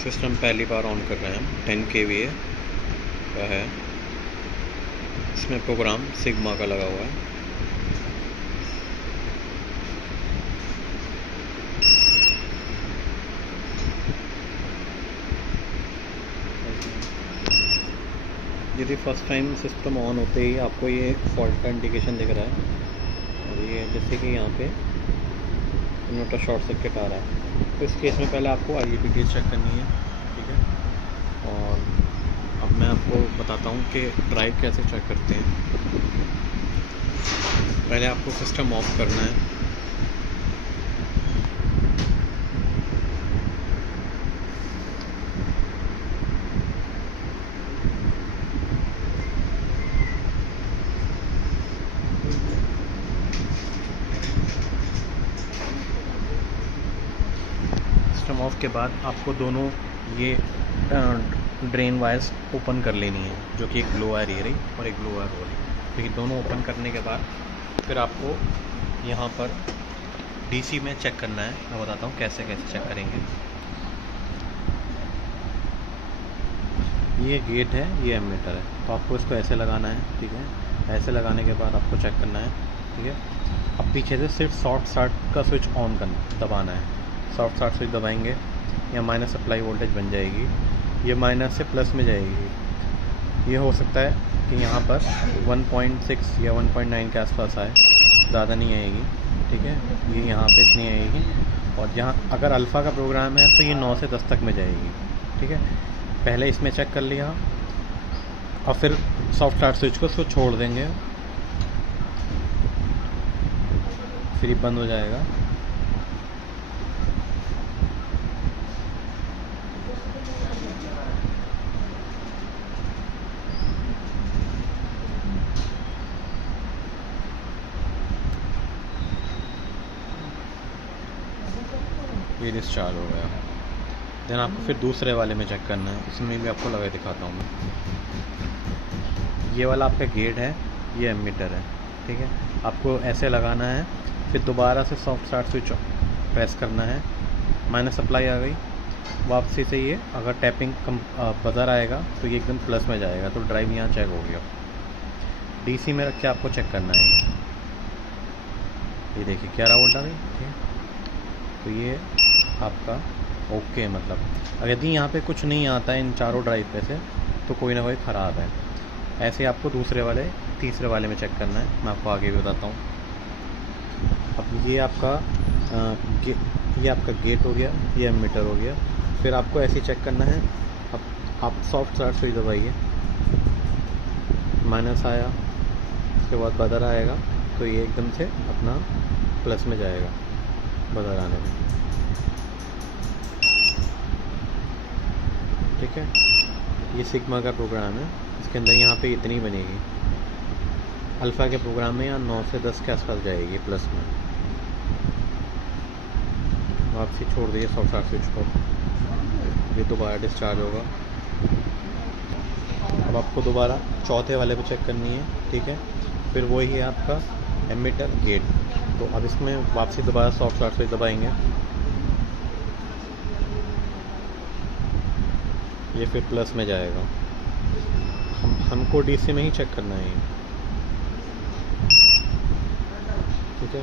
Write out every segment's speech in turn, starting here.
System पहली बार on कर रहे हैं हम। 10 kVA का है, इसमें प्रोग्राम सिग्मा का लगा हुआ है। यदि फर्स्ट टाइम सिस्टम ऑन होते ही आपको ये फॉल्ट का इंडिकेशन दिख रहा है और ये जैसे कि यहाँ पे इन्वर्टर शॉर्ट सर्किट आ रहा है, तो इस केस में पहले आपको IGBT चेक करनी है, ठीक है। और अब मैं आपको बताता हूँ कि ड्राइव कैसे चेक करते हैं। पहले आपको सिस्टम ऑफ करना है। सिस्टम ऑफ के बाद आपको दोनों ये ड्रेन वायर्स ओपन कर लेनी है, जो कि एक ब्लो वायर ये रही और एक ब्लो वायर हो रही। तो ये दोनों ओपन करने के बाद फिर आपको यहाँ पर DC में चेक करना है। मैं बताता हूँ कैसे कैसे चेक करेंगे। ये गेट है, ये एमीटर है, तो आपको इसको ऐसे लगाना है, ठीक है। ऐसे लगाने के बाद आपको चेक करना है, ठीक है। अब पीछे से सिर्फ शॉर्ट सर्किट का स्विच ऑन करना दबाना है। शॉर्ट सर्किट स्विच दबाएंगे या माइनस सप्लाई वोल्टेज बन जाएगी, ये माइनस से प्लस में जाएगी। ये हो सकता है कि यहाँ पर 1.6 या 1.9 के आसपास आए, ज़्यादा नहीं आएगी, ठीक है। ये यहाँ पे इतनी आएगी। और यहाँ अगर अल्फ़ा का प्रोग्राम है तो ये 9 से 10 तक में जाएगी, ठीक है। पहले इसमें चेक कर लिया और फिर सॉफ्ट स्टार्ट स्विच को उसको छोड़ देंगे, फिर ये बंद हो जाएगा। ये डिस्चार्ज हो गया। देन आपको फिर दूसरे वाले में चेक करना है, इसमें भी आपको लगा दिखाता हूँ मैं। ये वाला आपका गेट है, ये एमीटर है, ठीक है। आपको ऐसे लगाना है, फिर दोबारा से सॉफ्ट स्टार्ट स्विच प्रेस करना है। माइनस सप्लाई आ गई, वापसी से ये अगर टैपिंग कम बजर आएगा तो ये एकदम प्लस में जाएगा, तो ड्राइव यहाँ चेक हो गया। DC में रख के आपको चेक करना है। ये देखिए 11 वोल्ट आ गई, ठीक है। तो ये आपका ओके, मतलब यदि यहाँ पे कुछ नहीं आता है इन चारों ड्राइव पे से, तो कोई ना कोई ख़राब है। ऐसे आपको दूसरे वाले तीसरे वाले में चेक करना है, मैं आपको आगे भी बताता हूँ। अब ये आपका ये आपका गेट हो गया, ये एमीटर हो गया। फिर आपको ऐसे ही चेक करना है। अब आप सॉफ्ट स्टार्ट स्विच दबाइए, माइनस आया, उसके बाद बदर आएगा, तो ये एकदम से अपना प्लस में जाएगा बदर आने में, ठीक है। ये सिग्मा का प्रोग्राम है, इसके अंदर यहाँ पे इतनी बनेगी। अल्फ़ा के प्रोग्राम में यहाँ 9 से 10 के आसपास जाएगी प्लस में। वापसी छोड़ दीजिए सॉफ्ट स्टार्ट स्विच को, ये दोबारा डिस्चार्ज होगा। अब आपको दोबारा चौथे वाले पे चेक करनी है, ठीक है। फिर वही है आपका एमीटर गेट। तो अब इसमें वापसी दोबारा सॉफ्ट स्टार्ट स्विच दबाएंगे, ये फिर प्लस में जाएगा। हमको DC में ही चेक करना है, ठीक है।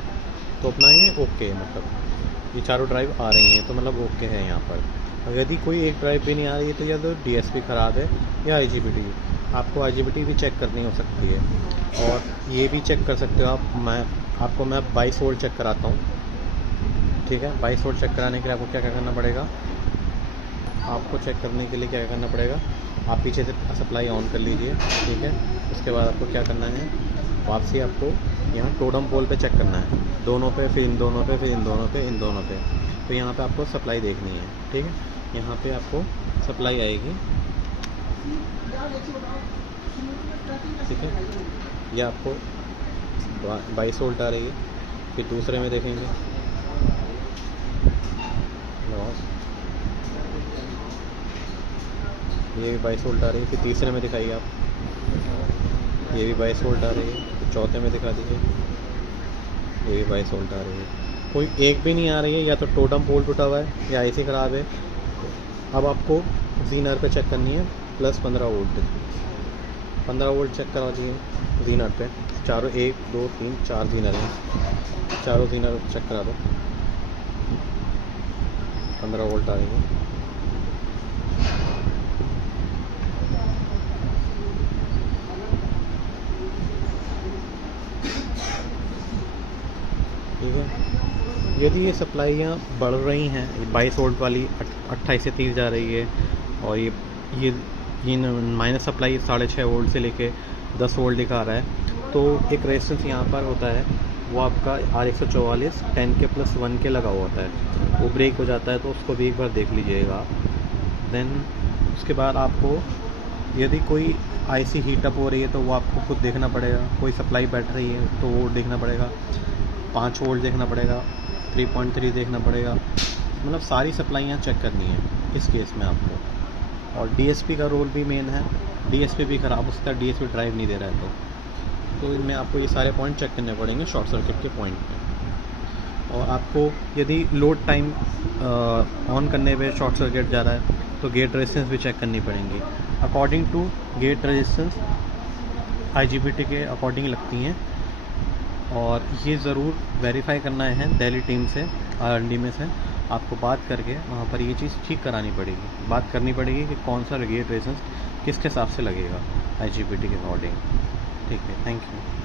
तो अपना ये ओके, मतलब ये चारों ड्राइव आ रही हैं, तो मतलब ओके है यहाँ पर। और यदि कोई एक ड्राइव भी नहीं आ रही है तो या तो DSP ख़राब है या IGBT। आपको IGBT भी चेक करनी हो सकती है, और ये भी चेक कर सकते हो आप। मैं 22 वोल्ट चेक कराता हूँ, ठीक है। 22 वोल्ट चेक कराने के लिए आपको क्या क्या करना पड़ेगा, आपको चेक करने के लिए क्या करना पड़ेगा, आप पीछे से सप्लाई ऑन कर लीजिए, ठीक है। उसके बाद आपको क्या करना है, वापसी आपको यहाँ टोटम पोल पे चेक करना है, दोनों पे, फिर इन दोनों पे, फिर इन दोनों पे, इन दोनों पे। तो यहाँ पे आपको सप्लाई देखनी है, ठीक है। यहाँ पे आपको सप्लाई आएगी, ठीक है। ये आपको 22 वोल्ट आ रही है। फिर दूसरे में देखेंगे, ये भी 22 वोल्ट आ रही है। फिर तीसरे में दिखाइए आप, ये भी 22 वोल्ट आ रही है। फिर चौथे में दिखा दीजिए, ये भी 22 वोल्ट आ रही है। कोई एक भी नहीं आ रही है, या तो टोटम पोल टूटा हुआ है या ऐसी ख़राब है, अब आपको जीनर पे चेक करनी है प्लस 15 वोल्ट। 15 वोल्ट चेक करा दिए जीनर पे, चारों 1 2 3 4 जीनर हैं, चारों जीनर चेक करा दो। 15 वोल्ट आ रही है। ठीक है, यदि ये सप्लाइयाँ बढ़ रही हैं, 22 वोल्ट वाली 28 से 30 जा रही है, और ये माइनस सप्लाई 6.5 वोल्ट से लेके 10 वोल्ट दिखा रहा है, तो एक रेजिस्टेंस यहाँ पर होता है, वो आपका R144 10 के प्लस 1 के लगा हुआ होता है, वो ब्रेक हो जाता है, तो उसको भी एक बार देख लीजिएगा। देन उसके बाद आपको यदि कोई आईसी हीटअप हो रही है तो वो आपको खुद देखना पड़ेगा, कोई सप्लाई बैठ रही है तो वो देखना पड़ेगा, 5 वोल्ट देखना पड़ेगा, 3.3 देखना पड़ेगा, मतलब सारी सप्लाइयाँ चेक करनी है इस केस में आपको। और डीएसपी का रोल भी मेन है, डीएसपी भी ख़राब हो सकता है, डीएसपी ड्राइव नहीं दे रहा है तो इनमें आपको ये सारे पॉइंट चेक करने पड़ेंगे शॉर्ट सर्किट के पॉइंट पे। और आपको यदि लोड टाइम ऑन करने पे शॉर्ट सर्किट जा रहा है तो गेट रेजिस्टेंस भी चेक करनी पड़ेंगी। According to gate resistance IGBT के अकॉर्डिंग लगती हैं, और ये ज़रूर वेरीफाई करना है दिल्ली टीम से, R&D में से आपको बात करके वहाँ पर ये चीज़ ठीक करानी पड़ेगी, बात करनी पड़ेगी कि कौन सा गेट रेजिस्टेंस किसके हिसाब से लगेगा आईजीबीटी के अकॉर्डिंग। ठीक है, थैंक यू।